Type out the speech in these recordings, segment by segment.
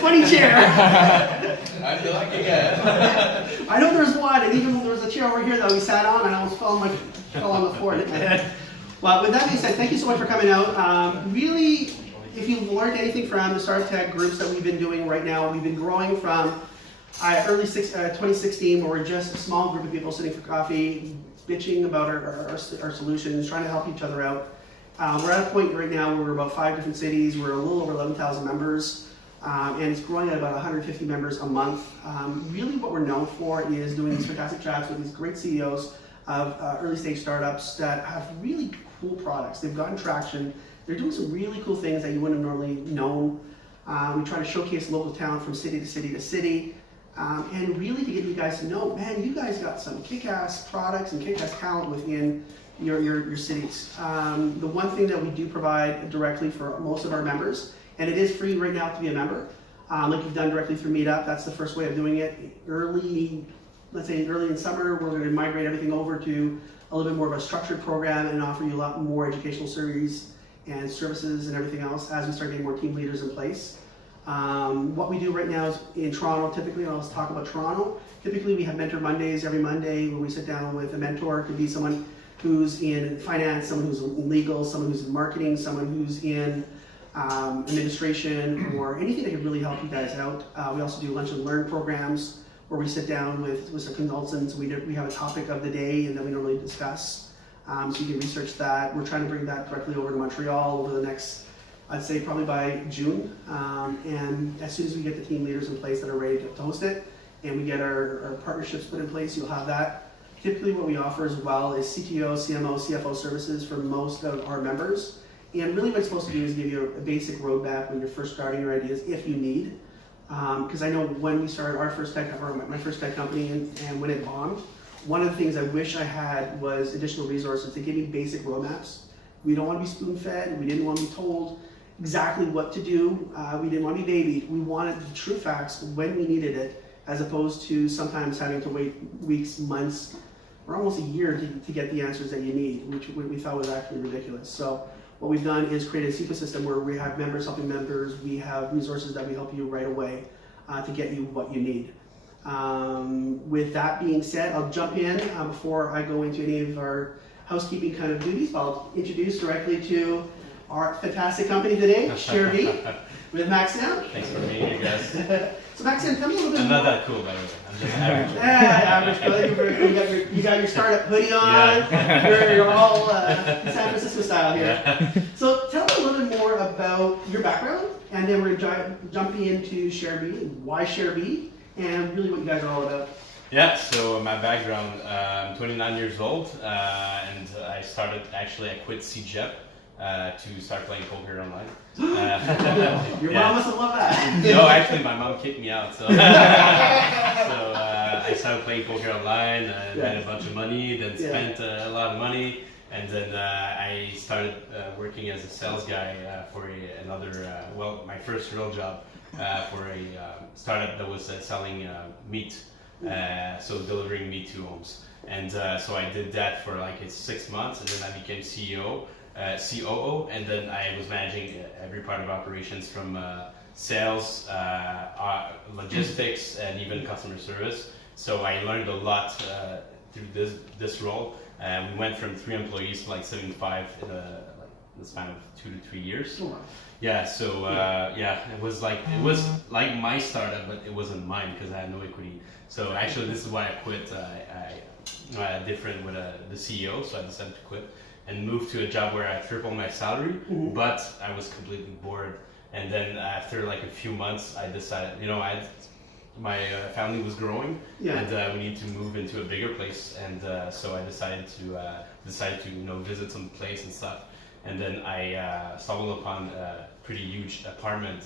funny chair. I'm the lucky guy. I know there's one, and even there was a chair over here that we sat on, and I almost fell on the floor and hit my head. Well, with that being said, thank you so much for coming out. Really, if you've learned anything from the Startup Tech groups that we've been doing right now, we've been growing from early 2016, where we're just a small group of people sitting for coffee, bitching about our solutions, trying to help each other out. We're at a point right now where we're about 5 different cities. We're a little over 11,000 members, and it's growing at about 150 members a month. Really what we're known for is doing these fantastic chats with these great CEOs of early stage startups that have really cool products. They've gotten traction. They're doing some really cool things that you wouldn't have normally known. We try to showcase local talent from city to city to city, and really to get you guys to know, man, you guys got some kick-ass products and kick-ass talent within your cities. The one thing that we do provide directly for most of our members, and it is free right now to be a member, like you've done directly through Meetup. That's the first way of doing it. Let's say early in summer, we're going to migrate everything over to a little bit more of a structured program and offer you a lot more educational series and services and everything else as we start getting more team leaders in place. What we do right now is in Toronto, typically, and I'll just talk about Toronto, typically we have Mentor Mondays every Monday where we sit down with a mentor. It could be someone who's in finance, someone who's in legal, someone who's in marketing, someone who's in administration, or anything that could really help you guys out. We also do lunch and learn programs where we sit down with some consultants. We have a topic of the day and then we normally discuss. So you can research that. We're trying to bring that directly over to Montreal over the next, I'd say probably by June. And as soon as we get the team leaders in place that are ready to host it, and we get our partnerships put in place, you'll have that. Typically what we offer as well is CTO, CMO, CFO services for most of our members. And really what it's supposed to do is give you a basic roadmap when you're first starting your ideas, if you need. Because I know when we started our first tech, or my first tech company, and when it bombed, one of the things I wish I had was additional resources to give me basic roadmaps. We don't want to be spoon-fed. We didn't want to be told exactly what to do. We didn't want to be babied. We wanted the true facts when we needed it, as opposed to sometimes having to wait weeks, months, or almost a year to get the answers that you need, which we thought was actually ridiculous. So what we've done is create this ecosystem where we have members helping members. We have resources that we help you right away to get you what you need. With that being said, I'll jump in before I go into any of our housekeeping kind of duties. I'll introduce directly to our fantastic company today, ShareBee, with Maxim. Thanks for meeting you guys. So Maxim, tell me a little bit I'm more. not that cool, by the way. I'm just average. Average. You got your startup hoodie on. You're all San Francisco style here. Yeah. So tell me a little bit more about your background, and then we're jumping into ShareBee and why ShareBee, and really what you guys are all about. Yeah, so my background, I'm 29 years old, and I quit CJEP to start playing poker online. Your mom must have loved that. No, actually my mom kicked me out, so, I started playing poker online, made a bunch of money, then spent a lot of money, and then I started working as a sales guy for my first real job for a startup that was selling meat. So delivering meat to homes, and so I did that for like 6 months, and then I became COO, and then I was managing every part of operations from sales, logistics, and even customer service. So I learned a lot through this role. We went from 3 employees to like 75 in the span of 2 to 3 years. Oh, wow. Yeah, so it was like my startup, but it wasn't mine because I had no equity. So actually, this is why I quit. I different with the CEO, so I decided to quit and move to a job where I tripled my salary, but I was completely bored. And then after like a few months, I decided, my family was growing, and we need to move into a bigger place. And so I decided to visit some place and stuff. And then I stumbled upon a pretty huge apartment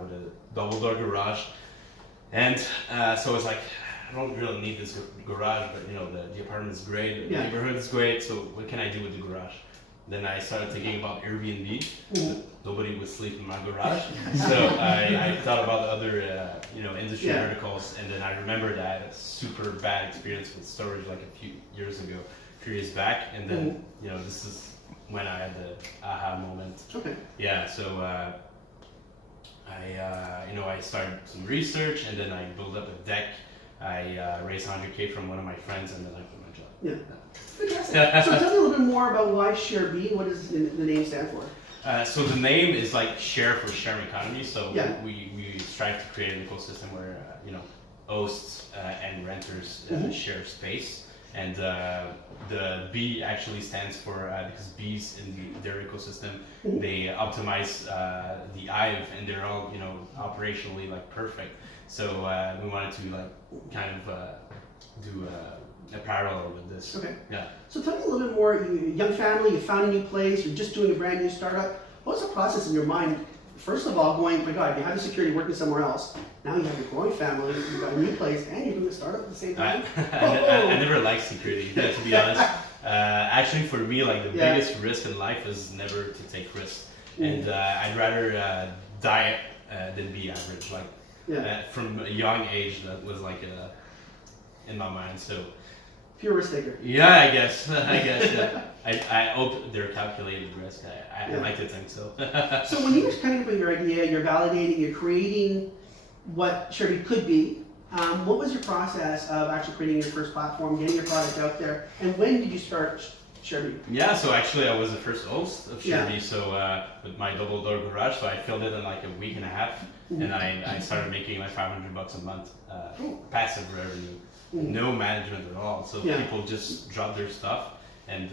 with a double-door garage. And so I was like, I don't really need this garage, but the apartment is great, the neighborhood is great, so what can I do with the garage? Then I started thinking about Airbnb. Nobody would sleep in my garage. So I thought about other industry verticals, and then I remembered I had a super bad experience with storage like a few years back, and then this is when I had the aha moment. Okay. Yeah, so I started some research, and then I built up a deck. I raised 100K from one of my friends, and then I quit my job. Yeah. Fantastic. So tell me a little bit more about why ShareBee. What does the name stand for? So the name is like share for sharing economy. So Yeah. we strive to create an ecosystem where hosts and renters share space. And the B actually stands for because bees in their ecosystem, they optimize the hive, and they're all operationally like perfect. So we wanted to like kind of do a parallel with this. Okay. Yeah. So tell me a little bit more. You're a young family, you found a new place, you're just doing a brand new startup. What's the process in your mind? First of all, going, my God, you have the security working somewhere else. Now you have your growing family, you've got a new place, and you're doing a startup at the same time. I never liked security, to be honest. Actually, for me, like the biggest risk in life is never to take risks, and I'd rather die than be average. Like from a young age, that was like in my mind. So pure risk taker. yeah, I guess. Yeah. I hope they're calculated risk. I like to think so. So when you're coming up with your idea, you're validating, you're creating what ShareBee could be. What was your process of actually creating your first platform, getting your product out there, and when did you start ShareBee? Yeah, so actually I was the first host of ShareBee, so with my double door garage, so I filled it in like a week and a half, and I started making like $500 a month passive revenue, no management at all. So people just drop their stuff, and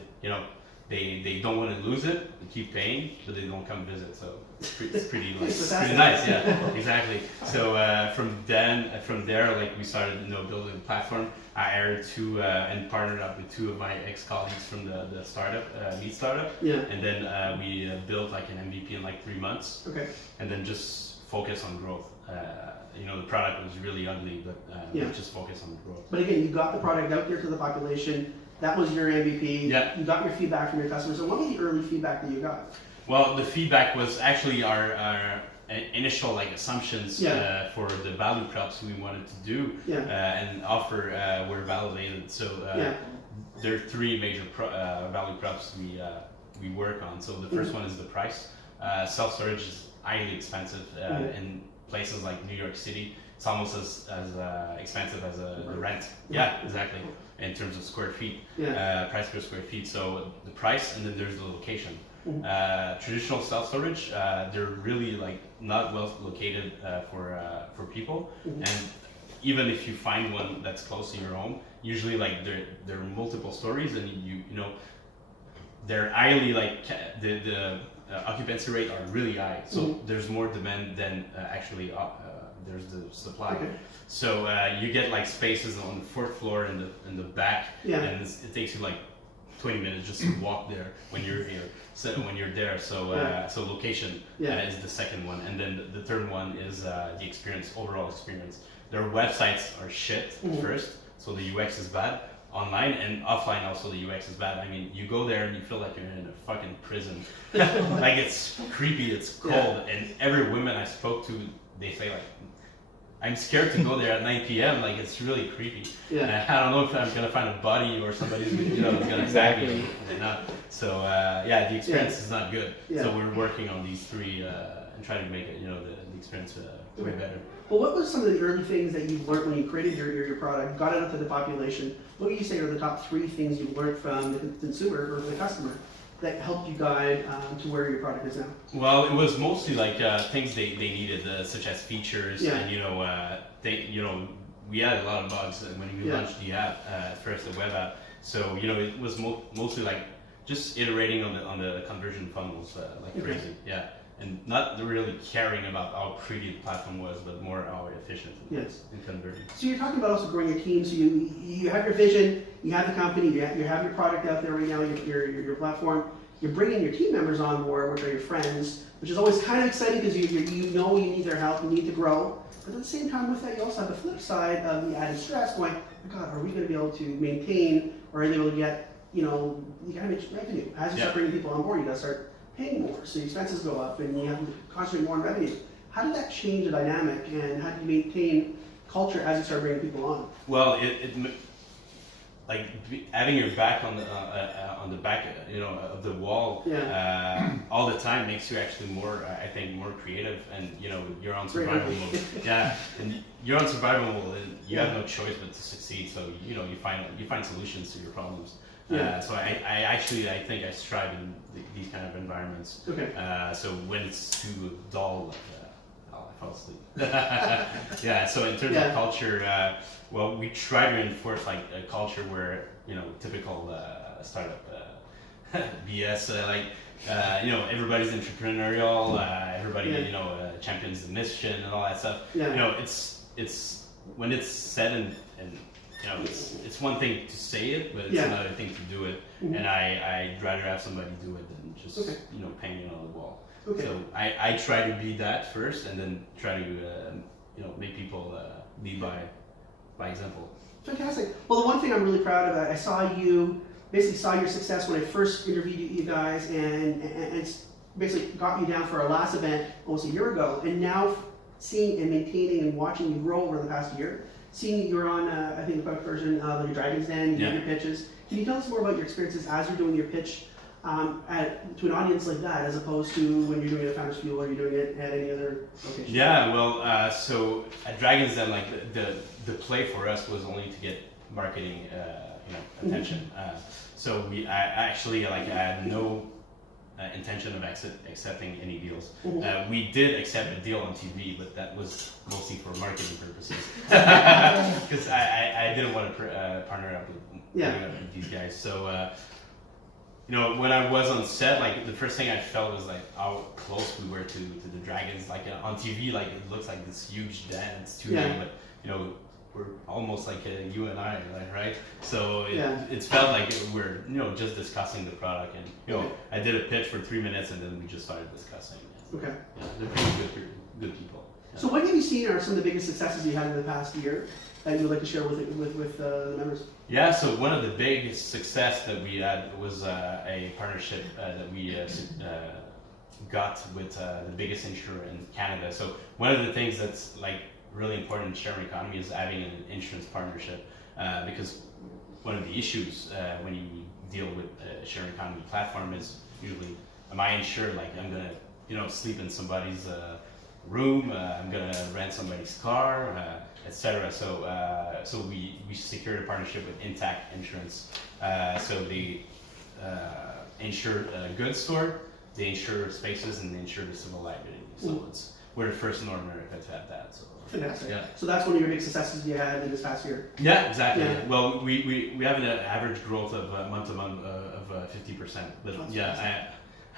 they don't want to lose it, they keep paying, but they don't come visit. So it's pretty nice. Yeah, exactly. So from there, like we started building the platform. I hired two and partnered up with two of my ex-colleagues from the startup, lead startup. Yeah. And then we built like an MVP in like 3 months. Okay. And then just focus on growth. The product was really ugly, but we just focus on growth. But again, you got the product out there to the population. That was your MVP. Yeah. You got your feedback from your customers. So what was the early feedback that you got? Well, the feedback was actually our initial assumptions for the value props we wanted to do and offer were validated. So there are three major value props we work on. So the first one is the price. Self-storage is highly expensive in places like New York City. It's almost as expensive as the rent. Yeah, exactly. In terms of square feet, price per square feet. So the price, and then there's the location. Traditional self-storage, they're really not well located for people, and even if you find one that's close to your home, usually there are multiple stories, and they're highly the occupancy rate are really high. So there's more demand than actually there's the supply. Okay. So you get spaces on the fourth floor and in the back, and it takes you 20 minutes just to walk there when you're here. So when you're there, so location is the second one, and then the third one is the experience, overall experience. Their websites are shit first, so the UX is bad. Online and offline also the UX is bad. I mean, you go there and you feel like you're in a fucking prison. It's creepy, it's cold, and every woman I spoke to, they say I'm scared to go there at 9 p.m. It's really creepy. Yeah. I don't know if I'm gonna find a body or somebody's gonna attack me or not. So the experience is not good. Yeah. So we're working on these three and trying to make it, the experience way better. Well, what was some of the early things that you learned when you created your product, got it out to the population? What would you say are the top 3 things you learned from the consumer or the customer that helped you guide to where your product is now? Well, it was mostly things they needed, such as features, and we had a lot of bugs when we launched the app at first, the web app. So it was mostly just iterating on the conversion funnels crazy. Yeah. And not really caring about how pretty the platform was, but more how efficient it was in converting. So you're talking about also growing your team. So you have your vision, you have the company, you have your product out there right now, your platform. You're bringing your team members on board, which are your friends, which is always kind of exciting because you need their help, you need to grow. But at the same time with that, you also have the flip side of the added stress going, oh God, are we going to be able to maintain, or are they able to get, you got to make revenue. As you start bringing people on board, you got to start paying more, so your expenses go up and you have to concentrate more on revenue. How did that change the dynamic, and how do you maintain culture as you start bringing people on? Well, having your back on the back, of the wall all the time makes you actually more, I think, more creative, and you're on survival mode. Yeah, and you're on survival mode, and you have no choice but to succeed. So you find solutions to your problems. So I think I strive in these kind of environments. Okay. So when it's too dull, I fall asleep. Yeah. So in terms of culture, well, we try to enforce like a culture where typical startup BS, everybody's entrepreneurial, everybody champions the mission and all that stuff. It's when it's said and it's one thing to say it, but it's another thing to do it. Mm-hmm. And I'd rather have somebody do it than just paint it on the wall. Okay. So I try to be that first, and then try to make people lead by example. Fantastic. Well, the one thing I'm really proud of, I saw your success when I first interviewed you guys, and basically got you down for our last event almost a year ago, and now seeing and maintaining and watching you grow over the past year. Seeing that you're on, I think, the public version of the Dragon's Den, you do your pitches. Can you tell us more about your experiences as you're doing your pitch to an audience like that, as opposed to when you're doing it at Founders Fuel or you're doing it at any other location? Yeah, well, so at Dragon's Den, like the play for us was only to get marketing, attention. So I actually had no intention of accepting any deals. Mm-hmm. We did accept a deal on TV, but that was mostly for marketing purposes. Because I didn't want to partner up with these guys. So, when I was on set, like the first thing I felt was like how close we were to the dragons. Like on TV, like it looks like this huge den, it's 2D, but we're almost like you and I, right? So it felt like we're just discussing the product, and I did a pitch for 3 minutes, and then we just started discussing. Okay. Yeah, they're pretty good people. Yeah. So what have you seen are some of the biggest successes you had in the past year that you'd like to share with the members? Yeah, so one of the biggest success that we had was a partnership that we got with the biggest insurer in Canada. So one of the things that's like really important in sharing economy is having an insurance partnership, because one of the issues when you deal with a sharing economy platform is usually, am I insured? Like I'm gonna sleep in somebody's room, I'm gonna rent somebody's car, etc. So we secured a partnership with Intact Insurance. So they insure a goods store, they insure spaces, and they insure the civil liability. So we're the first in North America to have that. So. Fantastic. Yeah. So that's one of your big successes you had in this past year. Yeah, exactly. Yeah. Well, we have an average growth of month to month of 50%. But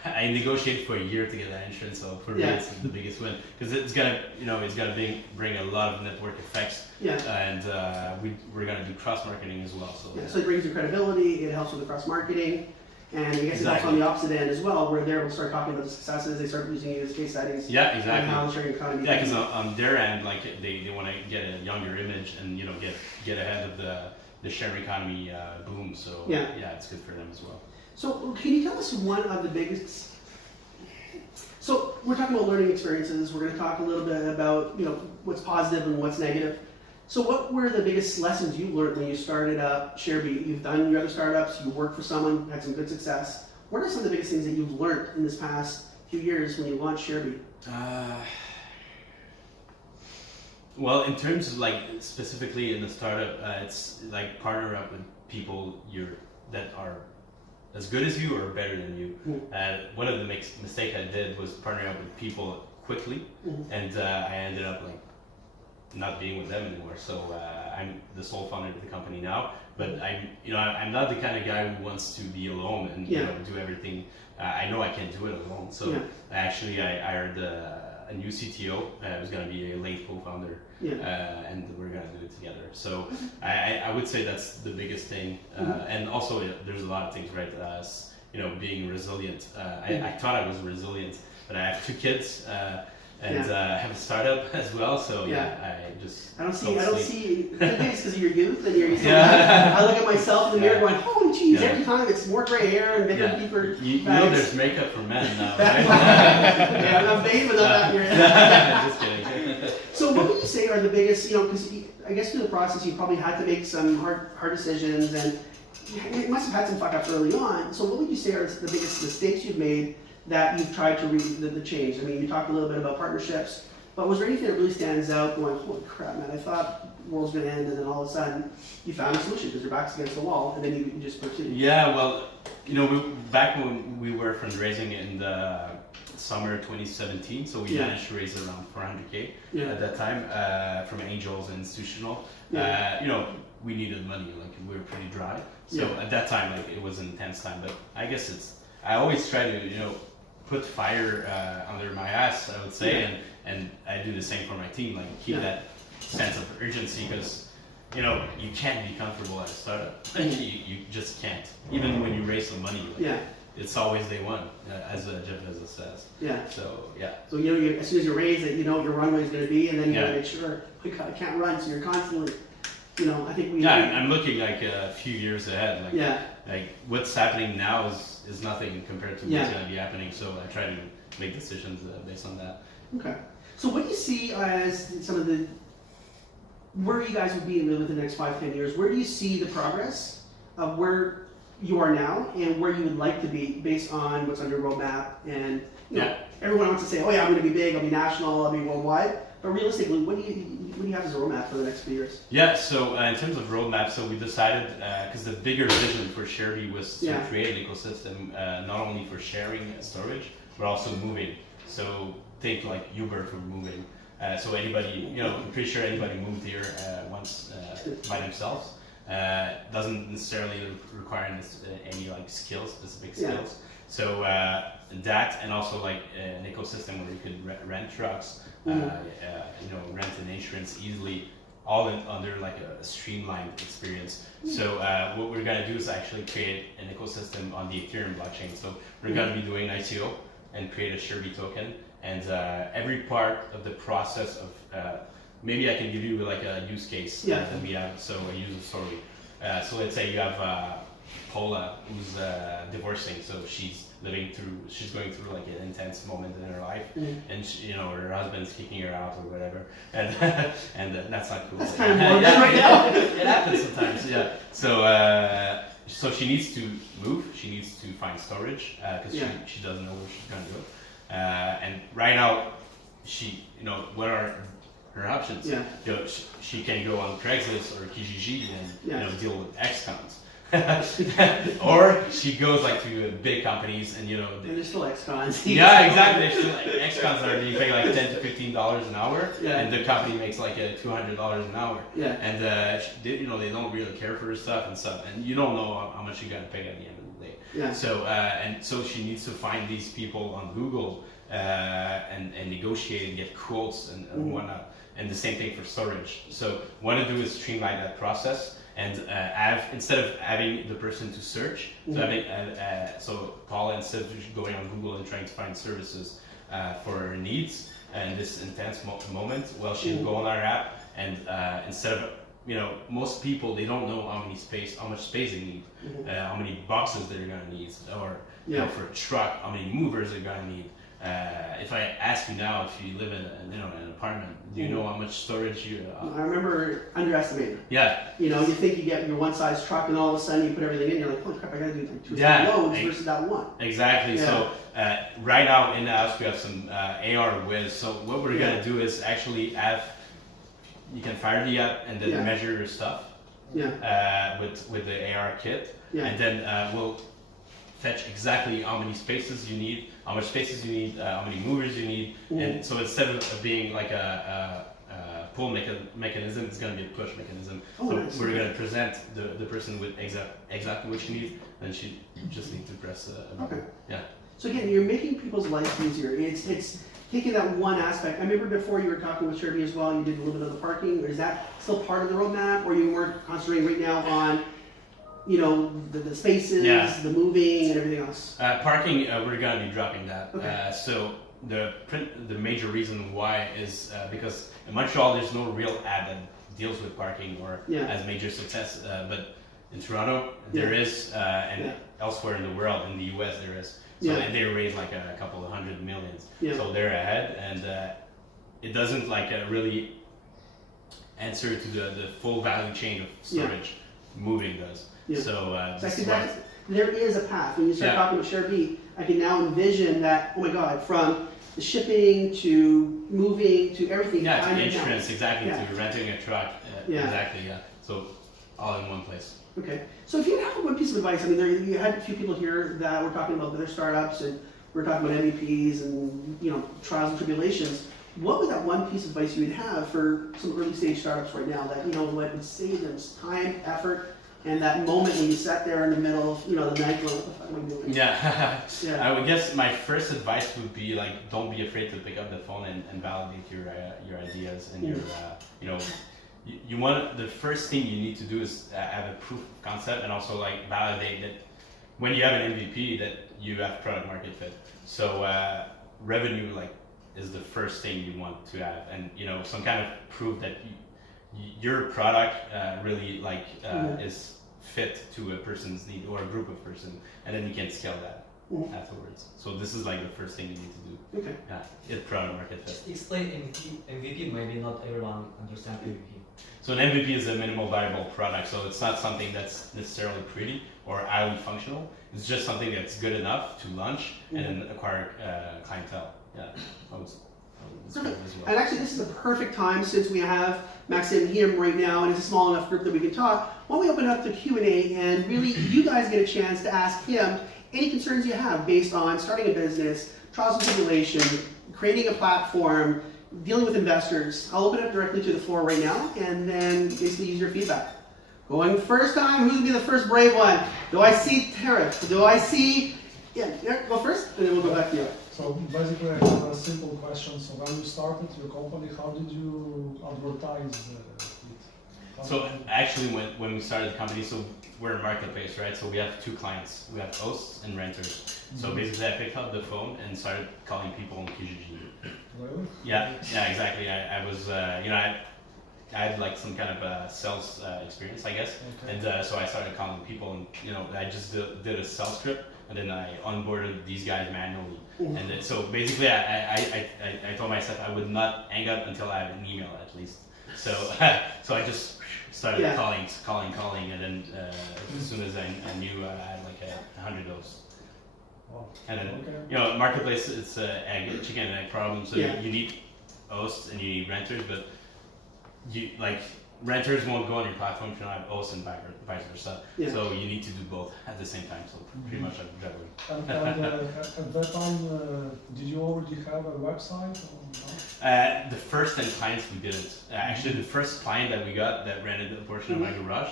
I negotiated for a year to get that insurance, so for me it's the biggest win, because it's gonna bring a lot of network effects. Yeah. And we're gonna do cross marketing as well. So so it brings you credibility. It helps with the cross marketing. And I guess it's also on the opposite end as well, where they're able to start talking about the successes, they start using you as case studies. Yeah, exactly. And how the sharing economy. Yeah, because on their end, like they want to get a younger image and get ahead of the sharing economy boom. So it's good for them as well. So can you tell us one of the biggest? So we're talking about learning experiences. We're going to talk a little bit about what's positive and what's negative. So what were the biggest lessons you learned when you started up ShareBee? You've done your other startups, you worked for someone, had some good success. What are some of the biggest things that you've learned in this past few years when you launched ShareBee? Well, in terms of specifically in the startup, it's like partner up with people that are as good as you or better than you. Mm-hmm. One of the mistake I did was partnering up with people quickly, and I ended up not being with them anymore. So I'm the sole founder of the company now, but I'm not the kind of guy who wants to be alone and do everything. I know I can't do it alone. So actually I hired a new CTO who's going to be a late co-founder, and we're going to do it together. So I would say that's the biggest thing. And also there's a lot of things, right? Being resilient. I thought I was resilient, but I have 2 kids. And I have a startup as well, so I don't see. Maybe it's because of your youth and your. I look at myself in the mirror, going, "Holy jeez!" Every time it's more gray hair and bigger, deeper. There's makeup for men now. Right? I'm vain, but not that. Just kidding. So, what would you say say are the biggest, because I guess through the process you probably had to make some hard decisions, and you must have had some fuck ups early on. So what would you say are the biggest mistakes you've made that you've tried to the change? I mean, you talked a little bit about partnerships, but was there anything that really stands out going, holy crap, man, I thought the world's going to end, and then all of a sudden you found a solution because your back's against the wall, and then you just proceeded? Yeah, well, back when we were fundraising in the summer 2017, so we managed to raise around 400K at that time from angels and institutional. We needed money, like we were pretty dry. So at that time, like it was an intense time, but I guess I always try to, put fire under my ass, I would say, and I do the same for my team, like keep that sense of urgency, because you can't be comfortable at a startup. You just can't. Even when you raise some money, it's always day one, as Jeff says. Yeah. So So as soon as you raise it, your runway is going to be, and then you got to make sure, oh God, I can't run. So you're constantly, I think I'm looking like a few years ahead. Like what's happening now is nothing compared to what's going to be happening. So I try to make decisions based on that. Okay. So what do you see as some of where you guys would be within the next 5-10 years? Where do you see the progress of where you are now and where you would like to be based on what's on your roadmap? And everyone wants to say, oh yeah, I'm going to be big, I'll be national, I'll be worldwide. But realistically, what do you have as a roadmap for the next few years? Yeah, so in terms of roadmap, so we decided, because the bigger vision for ShareBee was to create an ecosystem, not only for sharing storage, but also moving. So think like Uber for moving. So anybody, I'm pretty sure anybody moved here once by themselves. Doesn't necessarily require any like specific skills. So that, and also like an ecosystem where you could rent trucks, rent an insurance easily, all under like a streamlined experience. So what we're gonna do is actually create an ecosystem on the Ethereum blockchain. So we're gonna be doing ICO and create a ShareBee token, and every part of the process of maybe I can give you like a use case that we have. So a user story. So let's say you have Paula, who's divorcing, so she's going through like an intense moment in her life, and her husband's kicking her out or whatever, and that's not cool. That's kind of morbid right now. It happens sometimes, So she needs to move. She needs to find storage because she doesn't know where she's gonna do it. And right now, what are her options? She can go on Craigslist or Kijiji and deal with ex-cons. Or she goes like to big companies and and they're still ex-cons. Exactly. They're still like ex-cons are you pay like $10 to $15 an hour, and the company makes like $200 an hour. And they don't really care for her stuff, and you don't know how much you're gonna pay at the end of the day. So she needs to find these people on Google and negotiate and get quotes and whatnot. And the same thing for storage. So what I do is streamline that process. And instead of having the person to search, so Paula, instead of going on Google and trying to find services for her needs in this intense moment, she'll go on our app, and instead of most people, they don't know how much space they need, how many boxes they're gonna need, or for a truck, how many movers they're gonna need. If I ask you now if you live in an apartment, do you know how much storage you? I remember underestimating. You think you get your one size truck, and all of a sudden you put everything in. You're like, holy crap, I gotta do like 2 or 3 loads versus that one. Exactly. So right now in the house we have some AR Wiz. So what we're gonna do is actually you can fire the app and then measure your stuff. With the AR kit, and then we'll fetch exactly how many spaces you need, how much spaces you need, how many movers you need, and so instead of being like a pull mechanism, it's going to be a push mechanism. We're going to present the person with exactly what she needs, and she just needs to press a button. So again, you're making people's life easier. It's taking that one aspect. I remember before you were talking with ShareBee as well, you did a little bit of the parking. Is that still part of the roadmap, or you weren't concentrating right now on the spaces, the moving, and everything else? Parking, we're going to be dropping that. So the major reason why is because in Montreal there's no real app that deals with parking or has major success. But in Toronto there is, and elsewhere in the world, in the US there is. So and they raised like a couple of $100 million. So they're ahead, and it doesn't like really answer to the full value chain of storage moving does. Yeah. So So I think there is a path. When you start talking about ShareBee, I can now envision that, oh my God, from the shipping to moving to everything. Yeah, to insurance, exactly, Yeah. to renting a truck, exactly, yeah. So all in one place. Okay. So if you have one piece of advice, I mean, you had a few people here that were talking about their startups, and we're talking about MVPs and trials and tribulations. What was that one piece of advice you would have for some early stage startups right now that what would save them time, effort, and that moment when you sat there in the middle of the night going, what the fuck am I doing? Yeah. Yeah. I would guess my first advice would be like, don't be afraid to pick up the phone and validate your ideas and your you want the first thing you need to do is have a proof of concept and also like validate that when you have an MVP that you have product market fit. So revenue is the first thing you want to have, and some kind of proof that your product really is fit to a person's need or a group of person, and then you can scale that afterwards. So this is like the first thing you need to do. Okay. Yeah, get product market fit. Just explain MVP. Maybe not everyone understands MVP. So an MVP is a minimal viable product. So it's not something that's necessarily pretty or highly functional. It's just something that's good enough to launch and then acquire clientele. Yeah. Perfect. And actually, this is a perfect time since we have Maxim here right now, and it's a small enough group that we can talk. Why don't we open up to Q&A, and really, you guys get a chance to ask him any concerns you have based on starting a business, trials and tribulation, creating a platform, dealing with investors. I'll open it up directly to the floor right now, and then basically use your feedback. Going first time, who's gonna be the first brave one? Do I see Tariff? Do I see? Yeah, go first, and then we'll go back to you. So basically, I have a simple question. So when you started your company, how did you advertise it? So actually, when we started the company, so we're a marketplace, right? So we have two clients. We have hosts and renters. So basically, I picked up the phone and started calling people on Kijiji. Really? Yeah, exactly. I was, I had like some kind of sales experience, I guess, and so I started calling people, and I just did a sales script, and then I onboarded these guys manually, and then, so basically, I told myself I would not hang up until I have an email at least. So so I just started calling, and then as soon as I knew I had like 100 of those. Wow. And then, marketplace, it's a chicken and egg problem. So you need hosts and you need renters, but renters won't go on your platform if you don't have hosts and vice versa. Yeah. So you need to do both at the same time. So pretty much I'm juggling. And at that time, did you already have a website? Or no? The first 10 clients we didn't. Actually, the first client that we got that rented a portion of my garage,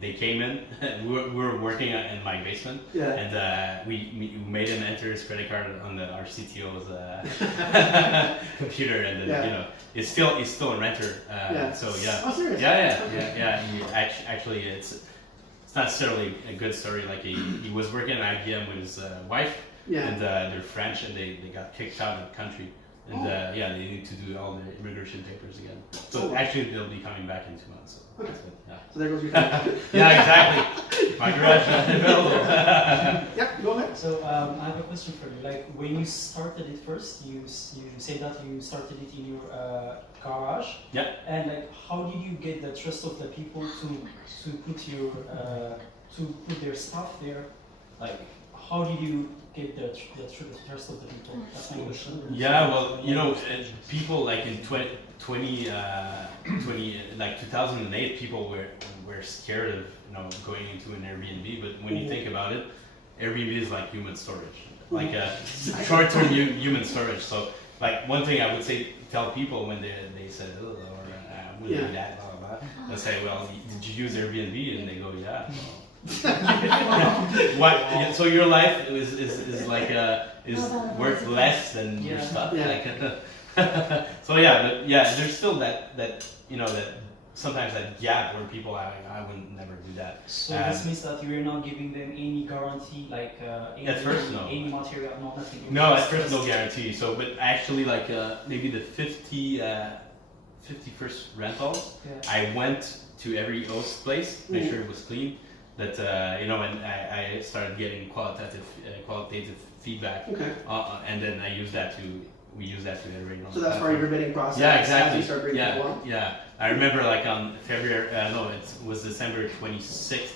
they came in. we were working in my basement, and we made him enter his credit card on our CTO's computer, and then he's still a renter. So Oh, serious? Yeah. Actually, it's not necessarily a good story. Like he was working at IBM with his wife, and they're French, and they got kicked out of the country. And they need to do all the immigration papers again. So actually, they'll be coming back in 2 months. So Okay. that's good. Yeah. So there goes your feedback. Yeah, exactly. My garage is not available. Yep, go ahead. So I have a question for you. Like when you started it first, you say that you started it in your garage. Yeah. And like, how did you get the trust of the people to put your to put their stuff there? Like, how did you get the trust of the people? That's my question. Yeah, well, people like in 2008, people were scared of going into an Airbnb. But when you think about it, Airbnb is like human storage, like short-term human storage. So, like one thing I would tell people when they said, "Oh, or wouldn't do that," blah blah blah. They'll say, "Well, did you use Airbnb?" And they go, "Yeah." What? So your life is like is worth less than your stuff. So there's still that that sometimes that gap where people are like, I would never do that. So this means that you are not giving them any guarantee, like at first no. Any material, no nothing. No, at first no guarantee. So, but actually, like maybe the 51st rentals, I went to every host place, make sure it was clean. That and I started getting qualitative feedback, and then I used that to we use that to iterate on. So the that's part of your platform. bidding process. Yeah, As exactly. you start bringing people on. Yeah. I remember like on February, no, it was December 26th,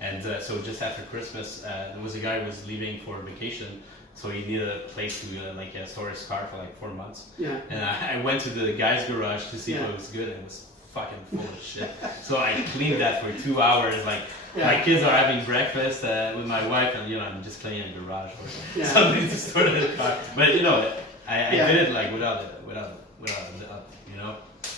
and so just after Christmas, there was a guy who was leaving for vacation, so he needed a place to like store his car for like 4 months. Yeah. And I went to the guy's garage to see if Yeah. it was good, and it was fucking full of shit. So I cleaned that for 2 hours. Like Yeah. my kids are having breakfast with my wife, and I'm just cleaning the garage for Yeah. something to store in the car. But I Yeah. did it like without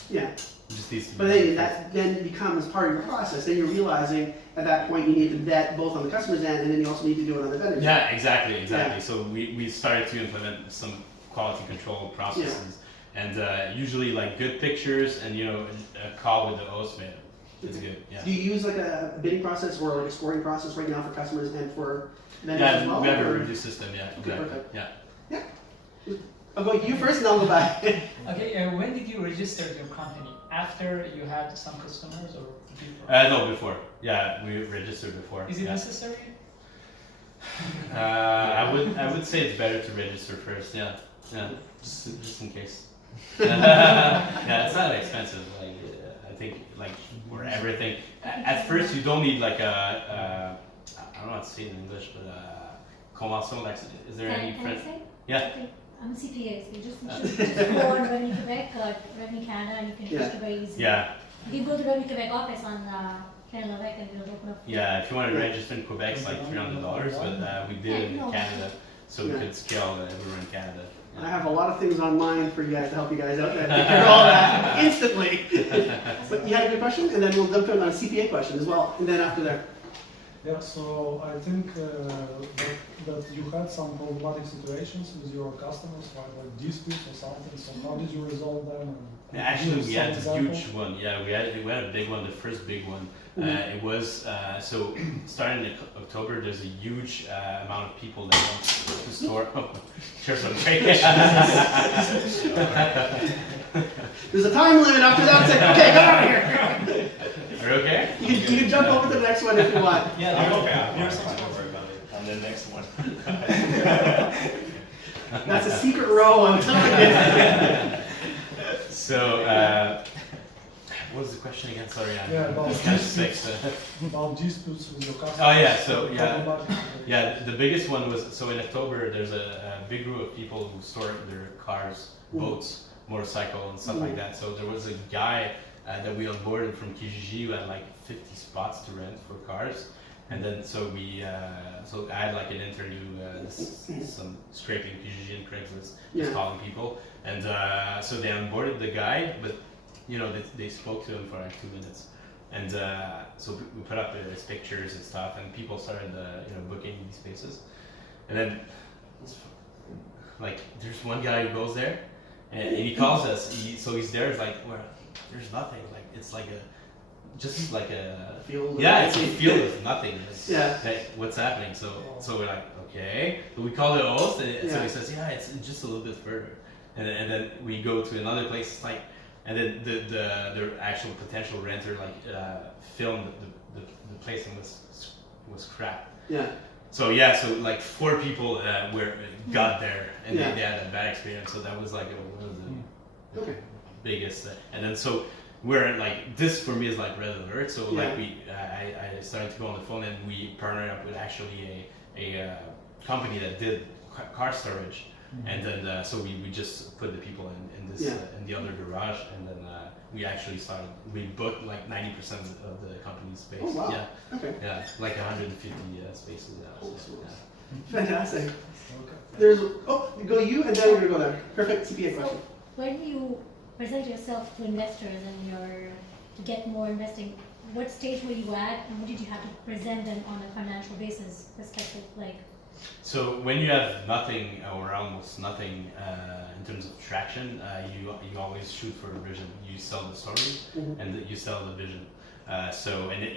Yeah. just these. But then that then becomes part of your process. Then you're realizing at that point you need to vet both on the customer's end, and then you also need to do it on the vendor's end. Yeah, exactly. Yeah. So we started to implement some quality control processes, and usually like good pictures and a call with the host man. It's good. Yeah. Do you use like a bidding process or like a scoring process right now for customers and for vendors as Yeah, well? we have a or- reduced system. Yeah, exactly. perfect. Yeah. I'll go you first, and I'll go back. Okay, when did you register your company? After you had some customers or before? No, before. Yeah, we registered before. Is it yeah. necessary? I would say it's better to register first. Yeah, just in case. Yeah, it's not expensive. Like I think like for everything. At first, you don't need like I don't know how to say it in English, but convention. Like, is there any Can I French? say? Yeah. Okay, I'm a CPA, so you just go on Revenue Quebec or Revenue Canada and you can register very easily. Yeah, You can go to Revenue Quebec office on Canada Quebec and you'll open up. yeah. If you want to register in Quebec, it's like $300, but we did it in Canada, so we Yeah. could scale everywhere in Canada. I have a lot of things online for you guys to help you guys out there. Take care of all that instantly. But you had a good question, and then we'll jump in on a CPA question as well, and then after there. Yeah, so I think that you had some problematic situations with your customers, like disputes or something. So how did you resolve them? And Actually, give we some had a example? huge one. Yeah, we had a big one. The first big one. It was so starting in October. There's a huge amount of people that want to store. Cheers on break. There's a time limit after that. It's like, okay, get out of here. Are you okay? You can jump over to the next one if you want. Yeah, I'm there- okay, I'm there's fine, something- don't worry about it. On the next one. That's a secret row, I'm telling you. So, what was the question again? Sorry, Yeah, I'm about kind of disputes. sick. About disputes with your customers. Oh, yeah, so, yeah. Problematic situations. Yeah, the biggest one was so in October. There's a big group of people who store their cars, boats, motorcycle, and stuff like that. So there was a guy that we onboarded from Kijiji who had like 50 spots to rent for cars, and then so I had like an interview, some scraping Kijiji and Craigslist, Yeah. just calling people, and so they onboarded the guy, but they spoke to him for like 2 minutes. And so we put up his pictures and stuff, and people started, booking these spaces. And then, like, there's one guy who goes there, and he calls us. So he's there. It's like, well, there's nothing. Like, it's like just like a Field of yeah, it's a nothing. field of nothing. It's Yeah. like, what's happening? So we're like, okay. So we call the host, and so Yeah. he says, yeah, it's just a little bit further. And then we go to another place. It's like. And then the actual potential renter filmed the place and was crap. Yeah. So like 4 people got there and Yeah. they had a bad experience. So that was like one of the Okay. biggest. And then so we're like this for me is like red alert. So like Yeah. I started to go on the phone and we partnered up with actually a company that did car storage. And then so we just put the people in this Yeah. in the other garage, and then we actually started. We booked like 90% of the company's space. Oh, wow. Yeah, Okay. yeah, like 150 spaces. Yeah, Oh, so, cool. yeah. Fantastic. Okay. There's go you, and then we're gonna go there. Perfect CPA question. So when you present yourself to investors and to get more investing, what stage were you at and what did you have to present them on a financial basis perspective? Like, So when you have nothing or almost nothing in terms of traction, you always shoot for a vision. You sell the story and you sell the vision.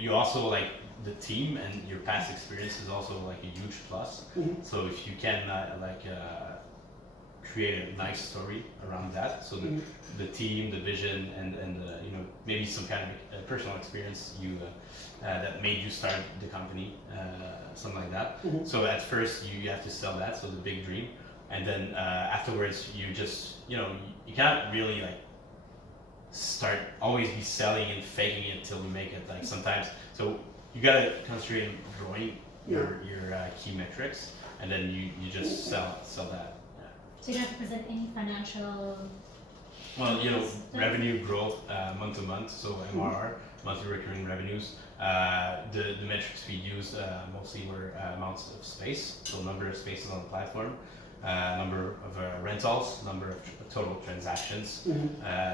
You also like the team and your past experience is also like a huge plus. So if you can create a nice story around that, so the team, the vision, and maybe some kind of personal experience that made you start the company, something like that. So at first you have to sell that, so the big dream, and then afterwards you just, you know, you can't really like start always be selling and faking it till you make it. Like sometimes, so you gotta concentrate on growing your key metrics, and then you just sell that. Yeah. So you don't have to present any financial. Well, you know, revenue growth month to month, so MRR, monthly recurring revenues. The metrics we used mostly were amounts of space, so number of spaces on the platform, number of rentals, number of total transactions,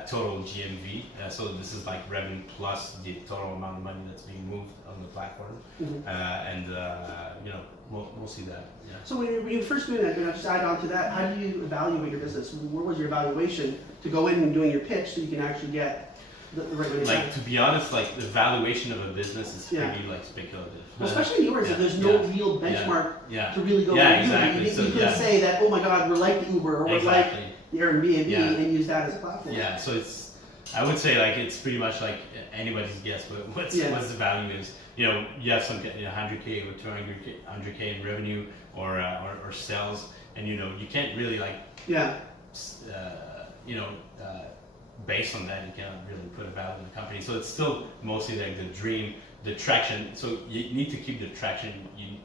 total GMV. So this is like revenue plus the total amount of money that's being moved on the platform, and you know, mostly that. Yeah. So when you first doing that, just add on to that, how do you evaluate your business? Where was your evaluation to go in and doing your pitch so you can actually get the right money Like back? to be honest, like the valuation of a business is Yeah. pretty like speculative. Well, especially yours, Yeah, there's no yeah, real benchmark yeah. to really go Yeah, by. exactly. You So, couldn't yeah. say that, oh my God, we're like Uber or we're like Exactly. the Airbnb Yeah. and use that as a platform. Yeah, so it's, I would say like it's pretty much like anybody's guess what's the value is. You know, you have some 100K or 200K in revenue or sales, and you know you can't really like based on that you cannot really put a value in the company. So it's still mostly like the dream, the traction. So you need to keep the traction. You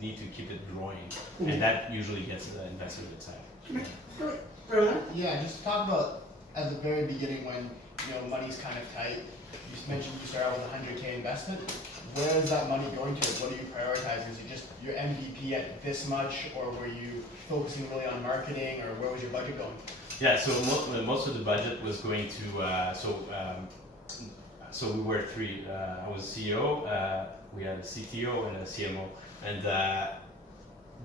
need to keep it growing, and that usually gets the investor excited. Yeah, just talk about at the very beginning when you know money's kind of tight. You just mentioned you start out with a 100K investment. Where is that money going to? What are you prioritizing? Is it just your MVP at this much, or were you focusing really on marketing, or where was your budget going? Yeah, so most of the budget was going to so we were three. I was CEO. We had a CTO and a CMO, and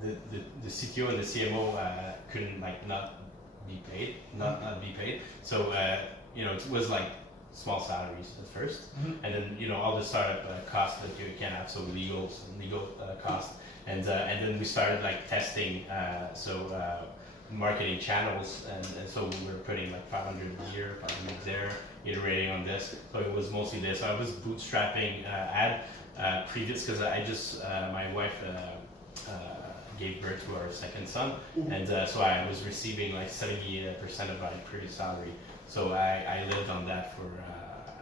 the CTO and the CMO couldn't like not be paid. So you know, it was like small salaries at first, and then you know all the startup costs that you can have, so legal costs, and then we started like testing marketing channels, and so we were putting like 500 here, 500 there, iterating on this. So it was mostly this. I was bootstrapping previous because I just my wife gave birth to our second son, and so I was receiving like 70% of my previous salary. So I lived on that for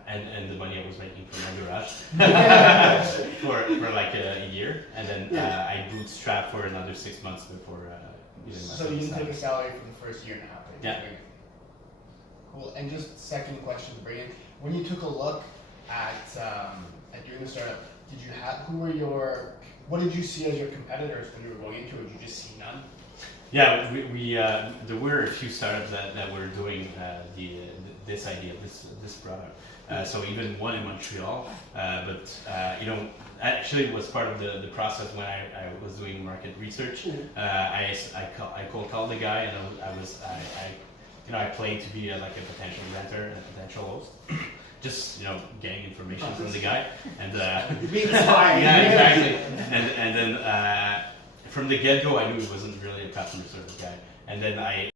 and the money I was making from my garage for like a year, and then I bootstrapped for another 6 months before getting my So you didn't take a salary for the first year and a half. Right? Yeah. Cool. And just second question, Brian, when you took a look at doing the startup, did you have what did you see as your competitors when you were going into it? Did you just see none? Yeah, we there were a few startups that were doing this idea, this product. So even one in Montreal, but you know, actually it was part of the process when I was doing market research. I cold called the guy, and I played to be like a potential renter and a potential host. Just you know, getting information from the guy, and Being inspired. yeah, exactly. And then from the get go, I knew he wasn't really a customer service guy, and then I